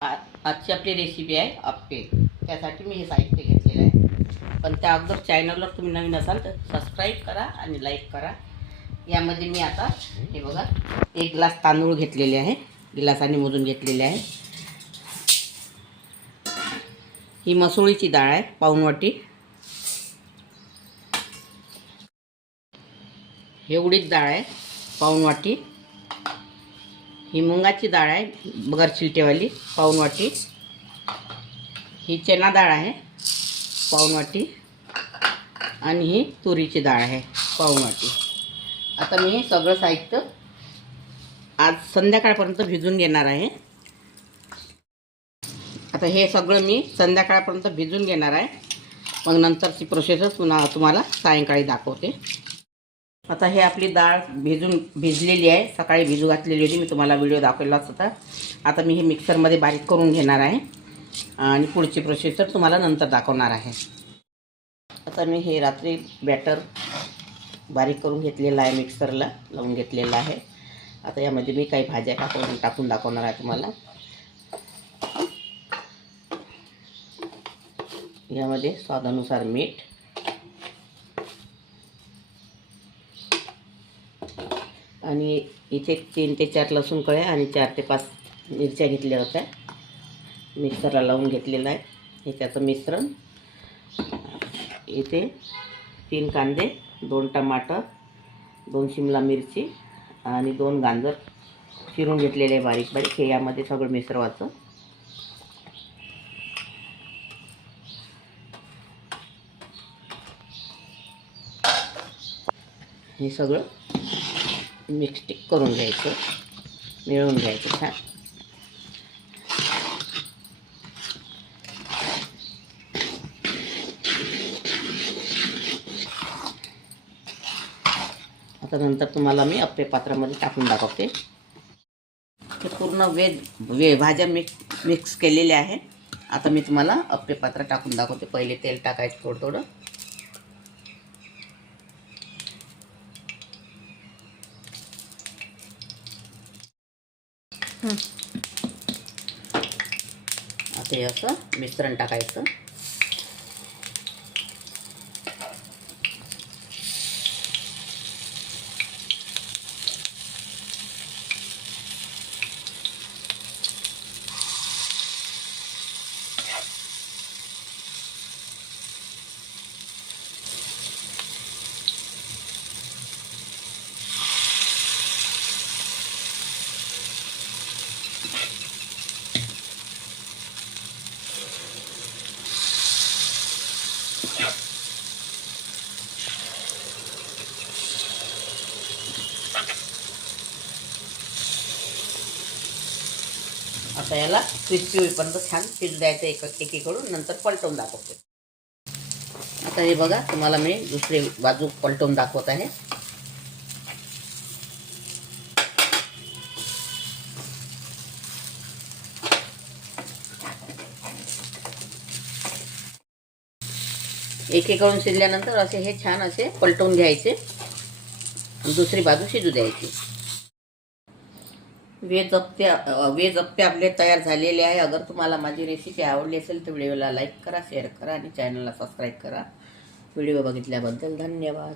आजची आपली रेसिपी आहे अप्पे. त्यासाठी मी हे साहित्य घेतलेलं आहे. पण त्या अगोदर चॅनलवर तुम्ही नवीन असाल तर सबस्क्राईब करा आणि लाईक करा. यामध्ये मी आता हे बघा 1 ग्लास तांदूळ घेतलेले आहे, गिलासाने मोजून घेतलेले आहे. ही मसुळीची डाळ आहे पाऊण वाटी. हे उडीद डाळ आहे पाऊण वाटी. ही मुंगाची डाळ आहे बगर चिलटेवाली पाऊण वाटी. ही चना डाळ आहे पाऊण वाटी आणि ही तुरीची डाळ आहे पाऊण वाटी. आता मी हे सगळं साहित्य आज संध्याकाळपर्यंत भिजून घेणार आहे. आता हे सगळं मी संध्याकाळपर्यंत भिजून घेणार आहे. मग नंतरची प्रोसेस तुम्हाला सायंकाळी दाखवते. आता हे आपली डाळ भिजलेली आहे. सकाळी भिजू घातलेली होती, मी तुम्हाला व्हिडिओ दाखवलाच होता. आता मी हे मिक्सरमध्ये बारीक करून घेणार आहे आणि पुढची प्रोसेस तुम्हाला नंतर दाखवणार आहे. आता मी हे रात्री बॅटर बारीक करून घेतलेलं आहे, मिक्सरला लावून घेतलेलं आहे. आता यामध्ये मी काही भाज्या टाकून दाखवणार आहे तुम्हाला. यामध्ये स्वादानुसार मीठ, आणि इथे 3 ते 4 लसूण कळ्या आणि 4 ते 5 मिरच्या घेतल्या होत्या, मिक्सरला लावून घेतलेलं आहे. हे त्याचं मिश्रण. इथे 3 कांदे, 2 टमाटर, 2 शिमला मिरची आणि 2 गाजर चिरून घेतलेले बारीक बारीक. हे यामध्ये सगळं मिसळवायचं. हे सगळं मिक्स करून घ्यायचं, मिळवून घ्यायचं छान. आता नंतर तुम्हाला मी अप्पे पात्रामध्ये टाकून दाखवते. हे पूर्ण भाज्या मिक्स केलेले आहे. आता मी तुम्हाला अप्पे पात्र टाकून दाखवते. पहिले तेल टाकायचं थोडं थोडं. आता हे असं मिश्रण टाकायचं. आता याला क्रिस्पी होईपर्यंत छान शिजू द्यायचं एकीकडून. नंतर पलटवून दाखवते. आता हे बघा, तुम्हाला मी दुसरी बाजू पलटवून दाखवत आहे. एकीकडून शिजल्यानंतर असे हे छान असे पलटवून घ्यायचे. दुसरी बाजू शिजू द्यायची. वेज अप्पे आपले तयार झालेले आहे. अगर तुम्हाला माझी रेसिपी आवडली असेल तर व्हिडिओला लाईक करा, शेअर करा आणि चॅनलला सबस्क्राईब करा. व्हिडिओ बघितल्याबद्दल धन्यवाद.